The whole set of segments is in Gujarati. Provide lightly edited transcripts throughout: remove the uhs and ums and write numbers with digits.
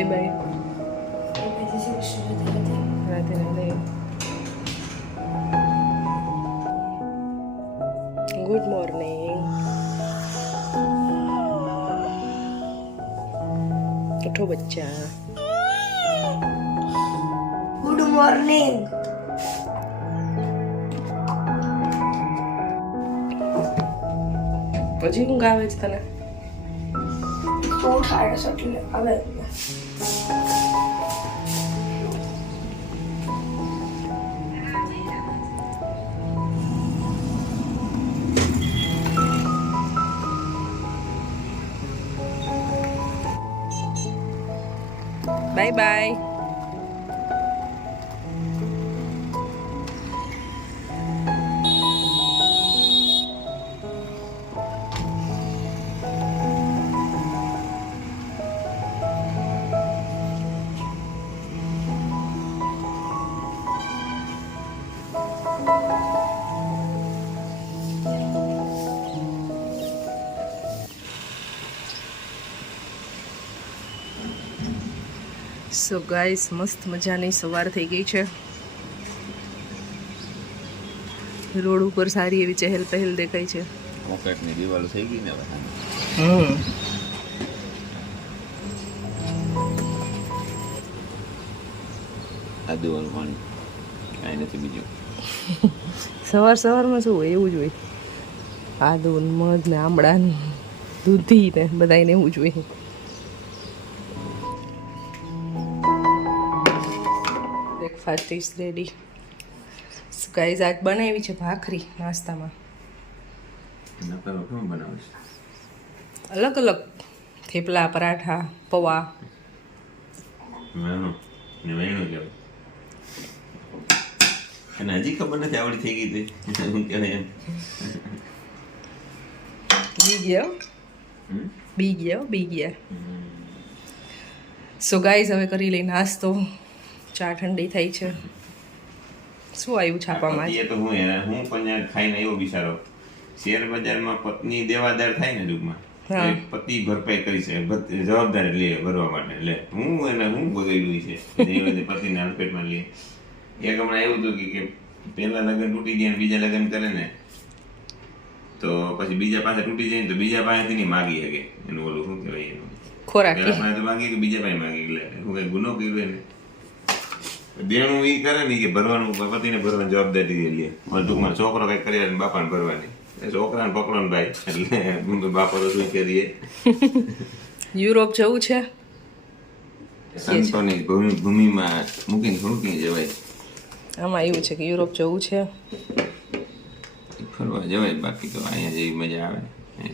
Bye bye. Radhe Radhe. Good morning. ઉઠો બચ્ચા. Good morning. પછી ઊંઘ આવે છે તને? તો થાય એટલે આવે. Bye bye. સો ગાઈસ, મસ્ત મજાની સવાર થઈ ગઈ છે. રોડ ઉપર સારી એવી ચહેલ પહેલ દેખાય છે. કોન્ક્રીટની દિવાલો થઈ ગઈ ને હવે. આદુવાનું પાણી કાંઈ નથી બીજું. સવાર સવારમાં શું હોય? એવું જ હોય. આદુ મધ ને આમળા ને દૂધી ને બધાને એવું જ હોય. Breakfast is ready. ગાઈઝ આજ બનાવી છે ભાખરી નાસ્તામાં. નકરો કેમ બનાવીશ? અલગ અલગ થેપલા, પરાઠા, પૌવા. વેણું કહેવાય. અને હજી ખબર નથી આવડી થઈ ગઈ હતી હું કહેવાય એમ. બી ગયા. સો ગાઈઝ હવે કરી લઈ નાસ્તો. ચા ઠંડી થઈ છે. શું આવ્યું છાપામાં? એ તો હું પણ ખાઈને એવો બિચારો શેર બજારમાં પત્ની દેવાદાર થાય ને ટૂંકમાં પતિ ભરપાઈ કરી છે, જવાબદારી લે ભરવા માટે. લે હું બગાડ્યું છે પતિને હાલપેટમાં લે. એક હમણાં એવું હતું કે પહેલા લગ્ન તૂટી ગયા બીજા લગ્ન કરે ને તો પછી બીજા પાસે તૂટી જાય ને તો બીજા પાસેથી નહીં માગી શકે. એનું ઓલું શું કહેવાય એનું ખોરાક પહેલા પાસે તો માગી કે બીજા પાસે માગી. એટલે હું કઈ ગુનો કર્યો ને દેણું એ કરે ને કે ભરવાનું પતિને ભરવાની જવાબદારી લે. ટૂંકમાં છોકરો કઈ કર્યા બાપાને ભરવાની. છોકરાને પકડો ને ભાઈ એટલે બાપા તો શું કરીએ. યુરોપ જવું છે. સંતોની ભૂમિમાં મૂકીને ફૂંકી જવાય. આમાં એવું છે કે યુરોપ જવું છે. ફરવા જવાય. બાકી તો અહીંયા જેવી મજા આવે.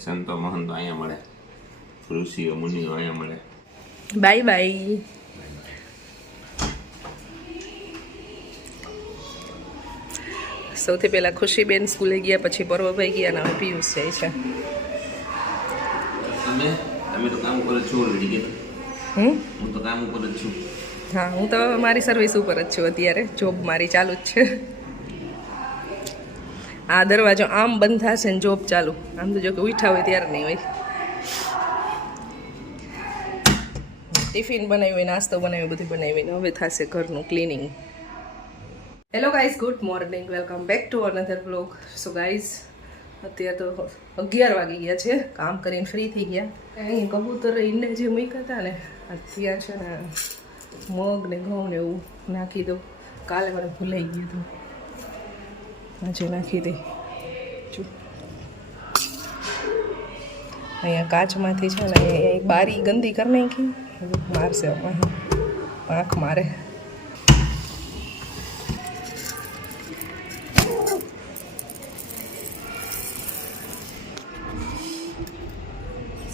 સંતો મહંતો અહીંયા મળે, ઋષિઓ મુનિઓ અહીંયા મળે. Bye bye. સૌથી પહેલા ખુશીબેન સ્કૂલે ગયા, પછી પર્વભાઈ ગયા અને હવે પિયુષ જાય છે. તમે તો કામ ઉપર જ છો ઓલરેડી. હું તો કામ ઉપર જ છું. હા, હું તો મારી સર્વિસ ઉપર જ છું અત્યારે. જોબ મારી ચાલુ જ છે. આ દરવાજો આમ બંધ થશે ને જોબ ચાલુ. આમ તો જો કે ઉઠા હોય ત્યારે નહીં હોય. ટિફિન બનાવ્યું, નાસ્તો બનાવ્યો, બધું બનાવીને હવે થશે ઘરનું cleaning. Hello guys, good morning. Welcome back to another vlog. So guys, અત્યારે તો 11 વાગી ગયા છે. કામ કરીને ફ્રી થઈ ગયા. અહીં કબૂતર ઈંડે જે મૂક્યા હતા ને ત્યાં છે ને મગ ને ઘઉં ને એવું નાખી દઉં. કાલે મને ભૂલાઈ ગયું હતું, આજે નાખી દઈ. અહીંયા કાચમાંથી છે ને એક બારી ગંદી કરી નાખી. મારશે આંખ મારે.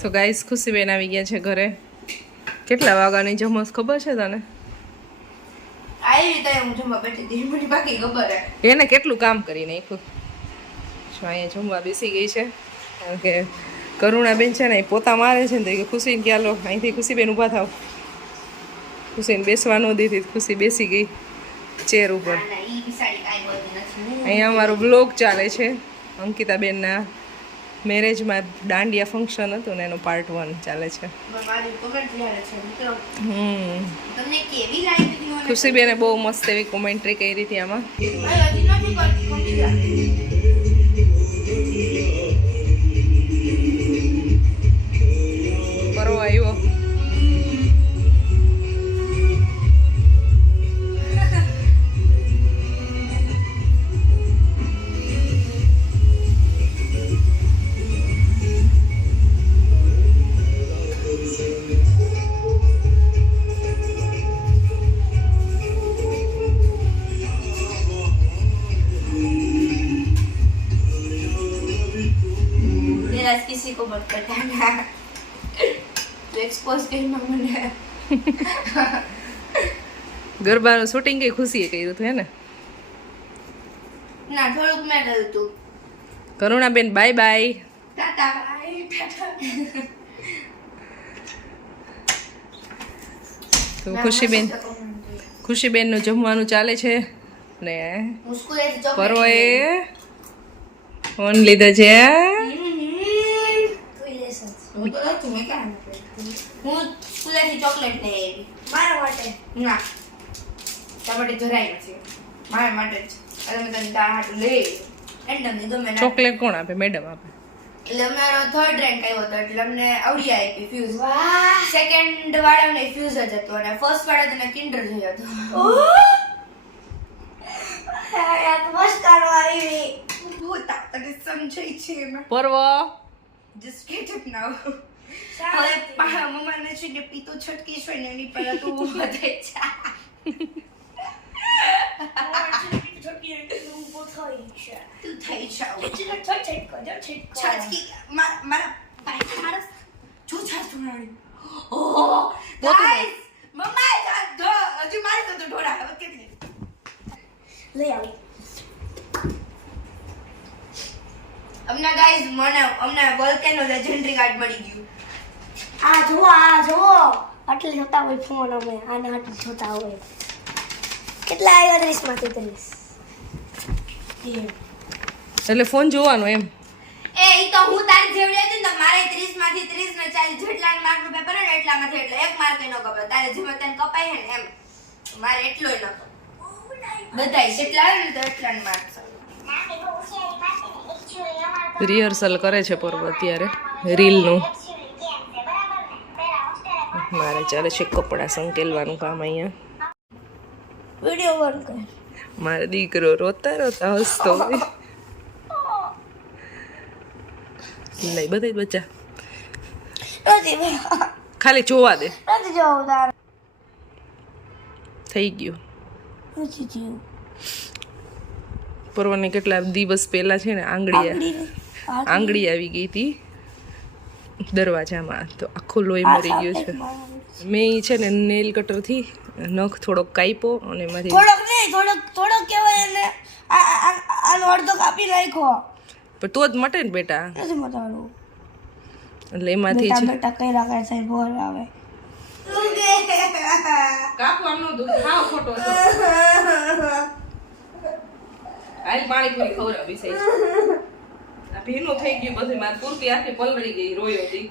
સો ગાઈસ, ખુશીબેન આવી ગયા છે ઘરે. કેટલા વાગ્યાની જમસ ખબર છે તને? એને કેટલું કામ કરી નાખ્યું. અહીંયા જમવા બેસી ગઈ છે. કારણ કે કરુણાબેન છે ને એ પોતા મારે છે ને તો ખુશીને ક્યાં લો અહીંથી ખુશીબેન ઊભા થાવ. ખુશીને બેસવા ન દીધી, ખુશી બેસી ગઈ ચેર ઉપર. અહીંયા અમારો બ્લોગ ચાલે છે અંકિતાબેનના મેરેજમાં દાંડિયા ફંક્શન હતું ને એનો પાર્ટ 1 ચાલે છે. મારી કોમેન્ટ યાર છે મિત્રો તમને કેવી લાગી હતી ખુશીબેને બહુ મસ્ત એવી કોમેન્ટ્રી કરી હતી આમાં. હજી નથી કરતી કોમેન્ટ પરવો આવ્યો. आज किसी को मत बताना तो एक्सपोज करना મને ગરબાનું શૂટિંગ કે ખુશીએ કર્યું હતું હે ને? ના થોડુંક મેં કર્યું હતું. કરુણાબેન બાય બાય. ટાટા તો ખુશીબેનનું જમવાનું ચાલે છે ને મુસ્કુરાઈ ચોકલેટ પરવોએ ફોન લીધો છે. હું સ્કૂલેથી ચોકલેટ લઈ આવી મારા માટે. ના તમારે જરાય નથી મારા માટે જ. અને મેં તને તારા હાટું લઈ આવી એન્ડ ગમે ના. ચોકલેટ કોણ આપે? મેડમ આપે. એટલે અમારો 3rd રેન્ક આવ્યો હતો એટલે અમને આવડી આપી ફ્યુઝ. સેકન્ડ વાળાને ફ્યુઝ જ હતો અને ફર્સ્ટ વાળા તેને કિન્ડર જોયો હતો. યાર તો મસ્ત આવી ભૂતા તને સમજાય છે એમાં. પરવો Just get it now. હવે મમ્માને છે ને પીતો છટકી છે ને એની પર તું વધે છે. તું થઈ જાવ. છટકી મારા મારા જો છાસ ઢોળાણી. ઓહ ગાઈસ મમ્મા હજી મારે તો ઢોળા હવે કેટલી લઈ આવો. અમને ગાઈસ અમને વોલ્કેનો લેજેન્ડરી કાર્ડ મળી ગયું. આ જુઓ આટલે જોતા હોય ફોન અમે આને આટલે જોતા હોય. કેટલા આવ્યા 30 માંથી 30. એટલે ફોન જોવાનો એમ? એ ઈ તો હું તારી જેવડી હતી ને તો મારે 30 માંથી 30 ને 40 જેટલા માર્કનું પેપર હોય ને એટલામાંથી એટલે એક માર્ક એનો કપાય. તારે જેમાં તને કપાય ને એમ મારે એટલોય ન કપાય. બધાય જેટલા આવે ને તો એટલા માર્ક રિહર્સલ કરે છે પર્વ અત્યારે રીલનું. મારે ચાલે છે કપડાં સંકેલવાનું કામ અહીંયા. વિડિયો બંધ કર. મારો દીકરો રોતા રોતા હસતો હોય. નહીં બધા બચ્ચા નથી ખાલી જોવા દે. જોવું તાર થઈ ગયું. નથી જીવ પર્વને કેટલા દિવસ પહેલા છે ને આંગળી આવી ગઈ હતી દરવાજામાં તો આખો લોહી મરી ગયો છે. મેં છે ને નેલ કટરથી નખ થોડોક કાપ્યો અને એમાંથી થોડોક કહેવાય એને આનો અડધો કાપી નાખ્યો. પણ તો જ મટે ને બેટા. નથી મટાડવું એટલે એમાંથી બેટા કઈ રાખે છે બોલ આવે કાપવાનો હાવ ખોટો હતો. આઈ પાણી પૂરી ખવડાવી છે. આ ભીનું થઈ ગયું બધું. મારી પૂરતી આખી પલળી ગઈ રોયો હતી.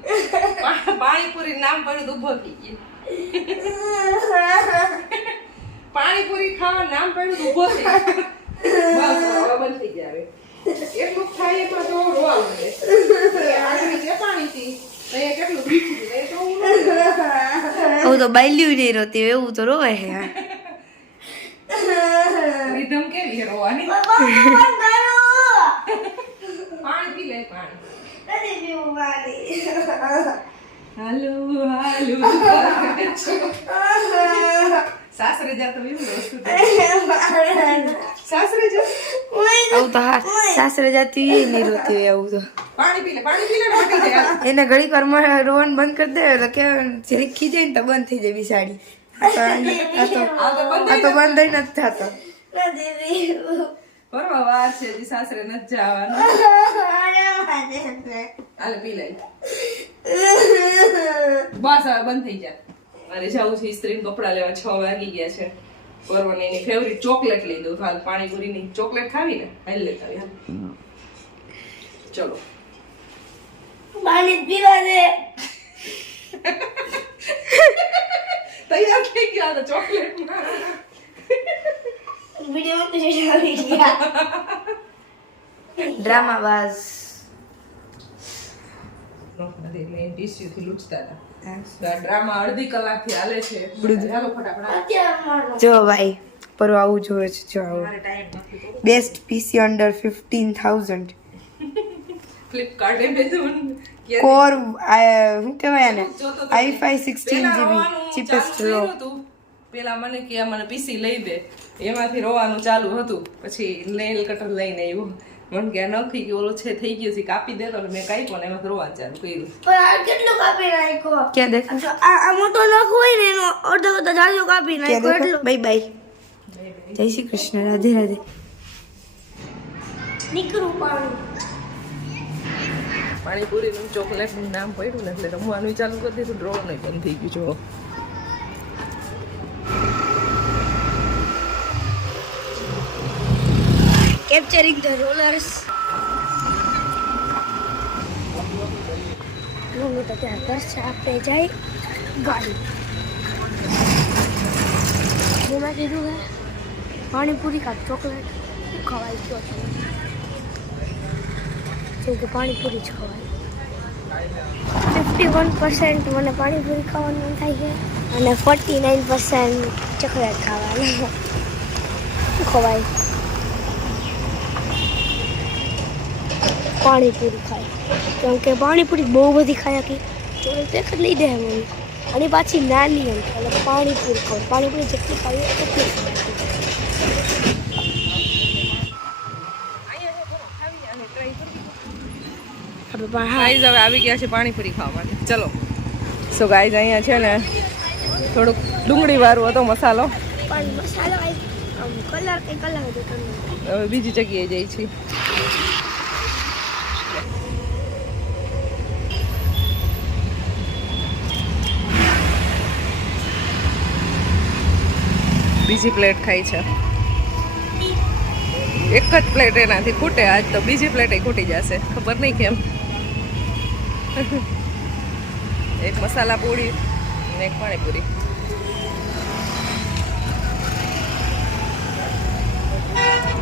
પાણીપુરી નામ પડ્યું તો ઊભો થઈ ગયો. પાણીપુરી ખાવા નામ પડ્યું તો ઊભો થઈ ગયો. બસ હવે બંધ થઈ જાય. એટલું ખાઈએ તો જો રોવા મળે. આગળ જે પાણી હતી અહીંયા કેટલું મીઠું હતું એ તો હું હું તો બાયલ્યું નહીં રોતી એવું તો રોવે છે. રીધમ કેવી રોવાની. પાણી પી લે પાણી. હાલો હાલો સાસરે જા તો એવું વસ્તુ સાસરે જા આવું તો હા સાસરે જાતી નહીં રોતી હોય આવું તો. પાણી પી લે મટી જાય. એને ઘડીક વાર રોવાનું બંધ કરી દે એટલે કે જરીક ખીજાય ને તો બંધ થઈ જાય બિસાડી. આ તો બંધ થઈ નથી થતો. બરોબર વાર છે હજી સાસરે નથી જવાનું. હાલે પી લે બસ હવે બંધ થઈ જાય. મારે જવું છે ઇસ્ત્રીને કપડા લેવા 6 વાગી ગયા છે. પરવને એની ફેવરિટ ચોકલેટ લઈ દઉં. હાલ પાણીપુરીની ચોકલેટ ખાવી ને હાલ લેતા આવી. ચલો પાણી પીવા દે. તૈયાર થઈ ગયા હતા ચોકલેટમાં. વિડીયોમાં તો જશે આવી ગયા. Drama buzz. ટીસ્યુથી લૂછતા હતા. ડ્રામા અડધી કલાકથી હાલે છે. ચાલો ફટાફટ. અત્યારે મારો જો ભાઈ પર આવું જોવે છે જો આવું બેસ્ટ પીસી અંડર 15,000 ફ્લિપકાર્ટ એમેઝોન કોર શું કહેવાય આને i5 16GB ચીપેસ્ટ લો પેલા મને કે મને પીસી લઈ દે એમાંથી રોવાનું ચાલુ હતું પછી નેલ કટર લઈને આવ્યું મને કે નખી ગયું ઓલું છે થઈ ગયું છે કાપી દે તો મેં કાપ્યો ને એમાં રોવાનું ચાલુ કર્યું પણ આ કેટલું કાપી નાખ્યો. ક્યાં દેખા જો આ મોટો નખ હોય ને એનો અડધો કરતા જાજો કાપી ક્યાં નાખ્યો દેખા એટલું. બાય બાય જય શ્રી કૃષ્ણ રાધે રાધે નીકળું પાણી. પાણીપુરીનું ચોકલેટનું નામ પડ્યું ને એટલે રમવાનું ચાલુ કરી દીધું ડ્રોવાનું બંધ થઈ ગયું જો કેપ્ચરિંગ ધ રોલર્સ. મમ્મી તો ત્યાં ઘર આપણે જાય ગાડી. મેં કીધું કે પાણીપુરી કા ચોકલેટ ખવાય ગયો છે જેમ કે પાણીપુરી જ ખવાય. 51% મને પાણીપુરી ખાવાનું મન થાય છે અને 49% ચોકલેટ ખાવાનું ખવાય. પાણીપુરી ખાય કેમ કે પાણીપુરી બહુ બધી ખાયા કે ચોકલેટ એક જ લઈ દે મમ્મી અને પાછી નાની એમ એટલે પાણીપુરી ખાવ પાણીપુરી જેટલી ખાવી એટલી ગાઈઝ હવે આવી ગયા છે પાણીપુરી ખાવા માટે ચલો સો ગાઈઝ અહીંયા છે ને થોડુંક ડુંગળી વાળું હતો મસાલો પણ મસાલો આમ કલર કંઈક અલગ હતો તમને. હવે બીજી જગ્યાએ જઈ છીએ બીજી પ્લેટ ખાઈ છે એક જ પ્લેટ એનાથી ખૂટે આજ તો બીજી પ્લેટ ખૂટી જશે ખબર નહીં કેમ એક મસાલા પૂરી અને એક પાણીપુરી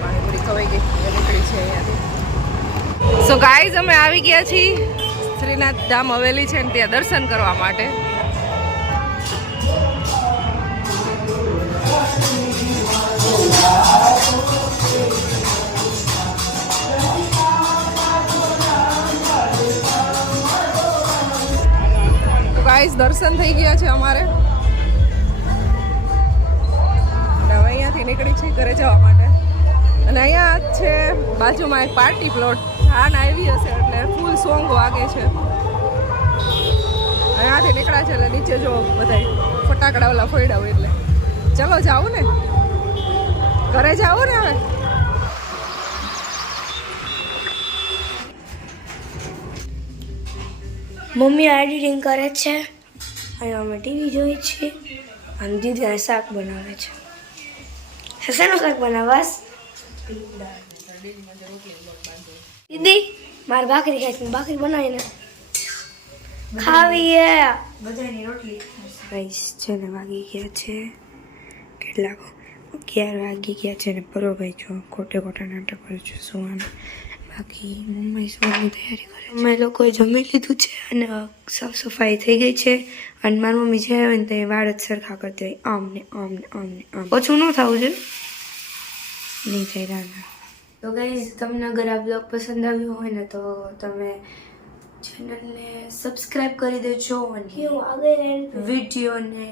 પાણીપુરી ખવાઈ ગઈ નીકળી છે અહીંયાથી સો ગાઈઝ અમે આવી ગયા છીએ શ્રીનાથ ધામ હવેલી છે ને ત્યાં દર્શન કરવા માટે ગાઈસ દર્શન થઈ ગયા છે અમારે અને હવે અહીંયાથી નીકળી છે ઘરે જવા માટે અને અહીંયા છે બાજુમાં એક પાર્ટી પ્લોટ જાન આવી હશે એટલે ફૂલ સોંગ વાગે છે અહીંયાથી નીકળ્યા છે એટલે નીચે જો બધા ફટાકડા ઓલા ફોડ્યા હોય એટલે ચલો જાવું ને ઘરે જાવું ને હવે મમ્મી એડિટિંગ કરે છે અહીંયા અમે ટીવી જોઈએ છીએ અને દીદી શાક બનાવે છે. શેનું શાક બનાવવાસ દીદી મારે ભાખરી ખાઈ છે ભાખરી બનાવીને ખાવી હે બધાની રોટલી રાઈસ છે ને વાગી ગયા છે કેટલાક 11 વાગી ગયા છે ને પરોભાઈ જો ખોટે ખોટા નાટક કરે છે સુવાનું બાકી મુંબઈ સુવાની તૈયારી કરે છે અમે લોકોએ જમી લીધું છે અને સાફ સફાઈ થઈ ગઈ છે અને મારી મમ્મી જે આવે ને તે વાળ જ સરખા કરતી હોય આમ ને આમ ને આમ ને આમ ઓછું ન થવું છે નહીં થઈ રહ્યા તો ગાઈઝ તમને અગર આ બ્લોગ પસંદ આવ્યો હોય ને તો તમે ચેનલને સબસ્ક્રાઇબ કરી દેજો અને હું આગળ વિડીયોને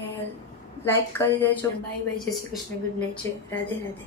લાઈક કરી દેજો બાય બાય જય શ્રી કૃષ્ણ ગુડ નાઇટ છે રાધે રાધે